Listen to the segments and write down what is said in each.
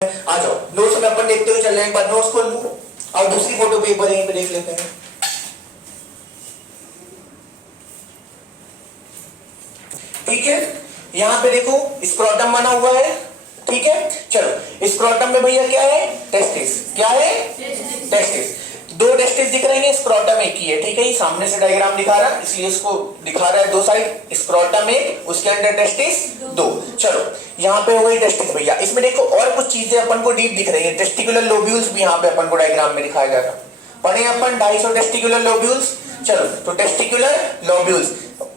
आ जाओ नोट्स में अपन देखते हुए चल रहे हैं। एक बार नोट्स खोल लूं और दूसरी फोटो भी एक बार यहीं पे देख लेते हैं। ठीक है, यहां पे देखो स्क्रोटम बना हुआ है। ठीक है, चलो स्क्रोटम में भैया क्या है? टेस्टिस। क्या है? टेस्टिस। दो टेस्टिस दिख रही है, स्क्रोटम एक ही है। ठीक है, ये सामने से डायग्राम दिखा रहा है इसलिए इसको दिखा रहा है दो साइड। स्क्रोटम एक, उसके अंदर टेस्टिस दो। चलो यहाँ पे वही टेस्टिस भैया। इसमें देखो और कुछ चीजें अपन को डीप दिख रही है। टेस्टिकुलर लोब्यूल्स भी यहाँ पे अपन को डायग्राम में दिखाया जा रहा है। पढ़े अपन 250 टेस्टिकुलर लोब्यूल्स। चलो तो टेस्टिकुलर लोब्यूल्स,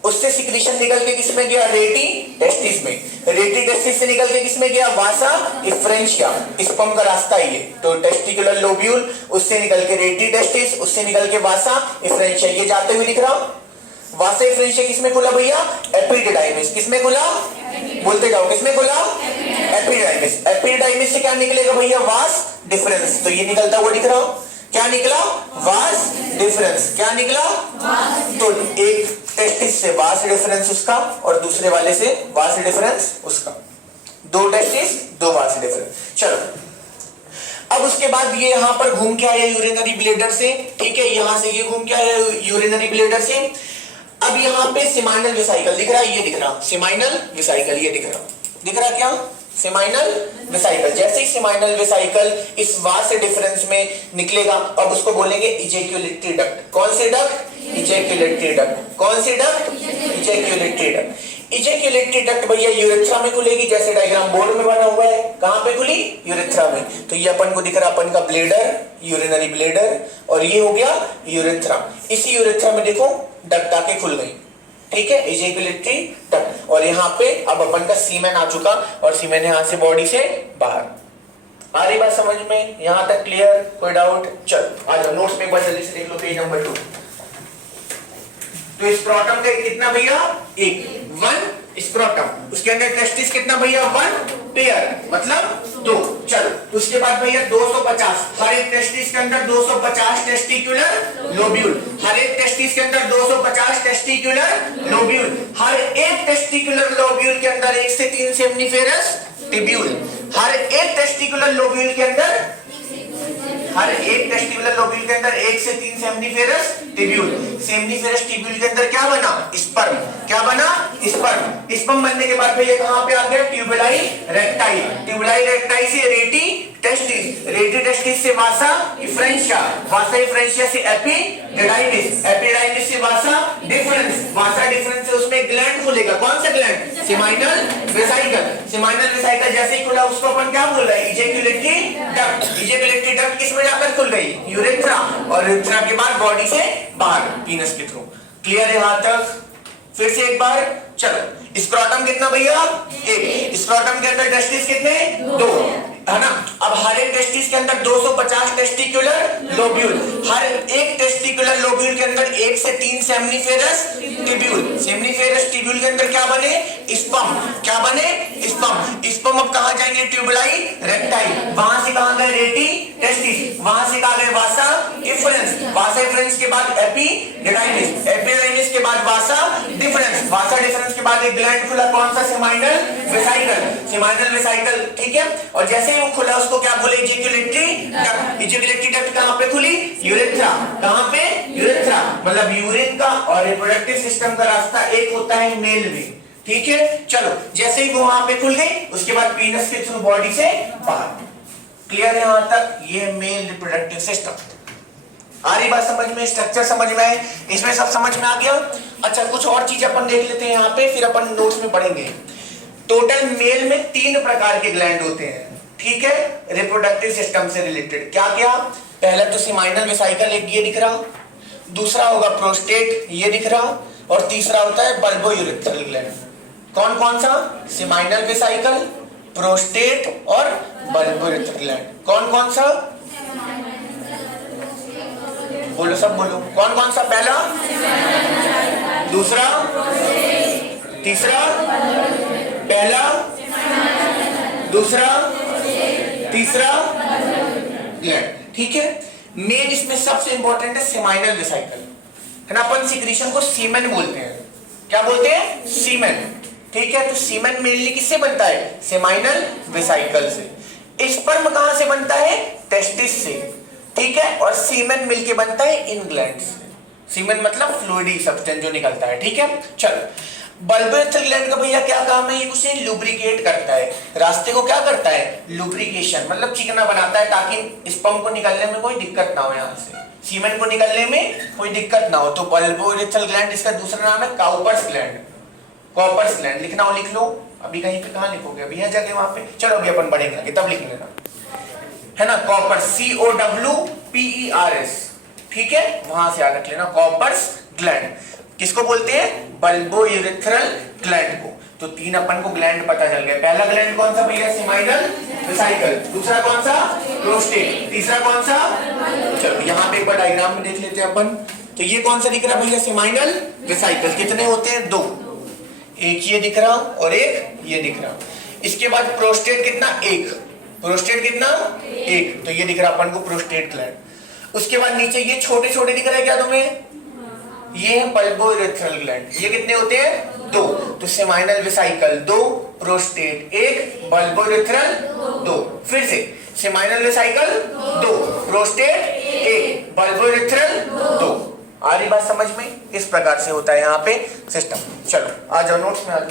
उससे सिक्रीशन निकल के किसमें गया? रेटी टेस्टिस में। रेटी टेस्टिस से निकल के किसमें गया? वासा इफ्रेंशिया। स्पर्म का रास्ता ये। तो टेस्टिकुलर लोब्यूल, उससे निकल के रेटी टेस्टिस, उससे निकल के वासा इफ्रेंशिया। ये जाते हुए दिख रहा। वासा इफ्रेंशिया किसमें खुला भैया? एपिडिडाइमिस। किसमें खुला? बोलते जाओ, किसमें खुला? एपिडिडाइमिस। एपिडिडाइमिस से क्या निकलेगा भैया? Vas deferens. तो ये निकलता हुआ दिख रहा। क्या निकला? Vas deferens. क्या निकला? तो एक टेस्टिस से वास डिफरेंस उसका और दूसरे वाले से वास डिफरेंस उसका। दो टेस्टिस दो वास डिफरेंस। चलो अब उसके बाद ये यहां पर घूम के आया यूरिनरी ब्लेडर से। ठीक है, यहां से ये घूम के आया यूरिनरी ब्लेडर से। अब यहां पे सेमाइनल वेसिकल दिख रहा है, ये दिख रहा सेमाइनल वेसिकल। ये दिख रहा क्या? Seminal vesicle. जैसे ही सेमाइनल वेसिकल इस वास से डिफरेंस में निकलेगा, अब उसको बोलेंगे इजैक्यूलेटरी डक्ट। कौन से डक्ट? Ejaculatory duct. कौन सी duct? Ejaculatory duct. Ejaculatory duct भैया यूरेथ्रा में खुलेगी, जैसे डायग्राम बोर्ड में बना हुआ है। कहां पे खुली? यूरेथ्रा में। तो ये अपन को दिख रहा अपन का ब्लेडर, यूरिनरी ब्लेडर, और ये हो गया यूरेथ्रा। इसी यूरेथ्रा में देखो डक्ट आके खुल गई। ठीक है, इजैक्यूलेटरी डक्ट। और यहाँ पे अब अपन का सीमेन आ चुका और सीमेन यहां से बॉडी से बाहर। आ रही बात समझ में? यहां तक क्लियर? कोई डाउट? चलो आ जाओ नोट्स में एक बार जल्दी से देख लो पेज नंबर 2। तो स्क्रोटम का कितना भैया? एक, 1 स्क्रोटम। उसके अंदर टेस्टिस कितना भैया? 1 पेयर, मतलब 2। चलो उसके बाद भैया 250। हर एक टेस्टिस के अंदर 250 टेस्टिकुलर लोब्यूल। हर एक टेस्टिस के अंदर 250 टेस्टिकुलर लोब्यूल। हर एक टेस्टिकुलर लोब्यूल के अंदर 1 से 3 सेमनीफेरस टिब्यूल। हर एक टेस्टिकुलर लोब्यूल के अंदर, हर एक टेस्टिकुलर लोब्यूल के अंदर 1 से 3 सेमनीफेरस टिब्यूल। सेमनीफेरस टिब्यूल के अंदर क्या बना? स्पर्म। क्या बना? स्पर्म। स्पर्म बनने के बाद भैया कहां पे आ गया? ट्यूबुलाई रेक्टाई। ट्यूबुलाई रेक्टाई से रेटी टेस्टिस। रेटी टेस्टिस से वासा इफ्रेंशिया। वासा इफ्रेंशिया से एपिडिडाइमिस। एपिडिडाइमिस से वासा डिफरेंस। वासा डिफरेंस से उसमें ग्लैंड खुलेगा। कौन सा gland? Seminal vesicle. Seminal vesicle जैसे ही खुला उसको अपन क्या बोल रहे हैं? Ejaculatory duct. इजैक्यूलेटरी डक्ट किसमें जाकर खुल गई? यूरेथ्रा। और यूरेथ्रा के बाद बॉडी से बाहर पीनस के थ्रू। क्लियर है यहां तक? फिर से एक बार चलो। स्क्रोटम कितना भैया? एक। स्क्रोटम के अंदर टेस्टिस कितने? 2, है ना। अब हर एक टेस्टिस के अंदर 250 टेस्टिकुलर लोब्यूल। हर एक टेस्टिकुलर लोब्यूल के अंदर 1 से 3 सेमनीफेरस टिब्यूल। सेमनीफेरस टिब्यूल के अंदर क्या बने? स्पर्म। क्या बने? स्पर्म। स्पर्म अब कहां जाएंगे? ट्यूबुलाई रेक्टाई। वहां से कहां गए? रेटी टेस्टिस। वहां से कहां गए? वासा इफ्रेंस। वासा इफ्रेंस के बाद एपिडिडाइमिस। एपिडिडाइमिस के बाद वासा डिफरेंस। वासा डिफरेंस के बाद एक ग्लैंड खुला। कौन सा? Seminal vesicle. Seminal vesicle. ठीक है, और जैसे ही वो खुला उसको क्या बोले? Ejaculatory duct. इजैक्यूलेटरी डक्ट कहां पे खुली? यूरेथ्रा। कहां पे? यूरेथ्रा। मतलब यूरिन का और रिप्रोडक्टिव सिस्टम का रास्ता एक होता है मेल में। ठीक है, चलो जैसे ही वो वहां पे खुल गई उसके बाद पीनस के थ्रू बॉडी से बाहर। क्लियर है यहां तक? ये मेल रिप्रोडक्टिव सिस्टम। आ रही बात समझ में? स्ट्रक्चर समझ में आए? इसमें सब समझ में आ गया? अच्छा कुछ और चीज अपन देख लेते हैं यहाँ पे, फिर अपन नोट्स में पढ़ेंगे। टोटल मेल में 3 प्रकार के ग्लैंड होते हैं। ठीक है, रिप्रोडक्टिव सिस्टम से रिलेटेड। क्या क्या? पहला तो सेमाइनल वेसिकल एक ये दिख रहा, दूसरा होगा प्रोस्टेट ये दिख रहा, और तीसरा होता है बल्बो यूरेथ्रल ग्लैंड। कौन कौन सा? सेमाइनल वेसिकल, प्रोस्टेट और बल्बो यूरेथ्रल ग्लैंड। कौन कौन सा? बोलो, सब बोलो। कौन कौन सा? पहला, दूसरा, तीसरा। पहला, दूसरा, तीसरा ग्लैंड। ठीक है, मेन इसमें सबसे इंपॉर्टेंट है सेमाइनल वेसिकल, है ना। अपन सिक्रीशन को सीमेन बोलते हैं। क्या बोलते हैं? सीमेन। ठीक है, तो सीमेन मेनली किससे बनता है? सेमाइनल वेसिकल से। इस पर स्पर्म कहां से बनता है? टेस्टिस से, ठीक है। और सीमेन मिलके बनता है इन ग्लैंड से। सीमेन मतलब फ्लूइडी सब्सटेंस जो निकलता है, ठीक है। चलो, बल्बोरेथ्रल ग्लैंड का भैया क्या काम है? ये उसे लुब्रिकेट करता है, रास्ते को क्या करता है? लुब्रिकेशन, मतलब चिकना बनाता है ताकि स्पर्म को निकलने में कोई दिक्कत ना हो, यहाँ से सीमेन को निकलने में कोई दिक्कत ना हो। तो बल्बोरेथ्रल ग्लैंड, इसका दूसरा नाम है काउपर्स ग्लैंड। कॉपर्स ग्लैंड लिखना हो लिख लो, अभी कहीं पे कहाँ लिखोगे, अभी है जगह वहां पे। चलो अभी अपन पढ़ेंगे आगे, तब लिख लेना, है ना। कॉपर्स, COWPERS, ठीक है, वहां से याद रख लेना। कॉपर्स ग्लैंड किसको बोलते हैं? बल्बोयूरेथ्रल ग्लैंड को। तो 3 अपन को ग्लैंड पता चल गया। पहला ग्लैंड कौन सा भैया? Seminal vesicle. दूसरा कौन सा? प्रोस्टेट। तीसरा कौन सा? चलो यहाँ पे एक बार डायग्राम में देख लेते हैं अपन। तो ये कौन सा दिख रहा है भैया? Seminal vesicle. कितने होते हैं? 2, एक ये दिख रहा और एक ये दिख रहा। इसके बाद प्रोस्टेट कितना? 1। प्रोस्टेट कितना? 1। तो ये दिख रहा अपन को प्रोस्टेट ग्लैंड। उसके बाद नीचे ये छोटे छोटे दिख रहे हैं क्या तुम्हें? ये है बल्बोयूरेथ्रल ग्लैंड। ये कितने होते हैं? 2। तो सेमाइनल वेसिकल 2, प्रोस्टेट 1, बल्बोयूरेथ्रल 2। फिर से सेमाइनल वेसिकल 2, प्रोस्टेट 1, बल्बोयूरेथ्रल 2। आ रही बात समझ में? इस प्रकार से होता है यहाँ पे सिस्टम। चलो आ जाओ नोट्स में आ जाओ।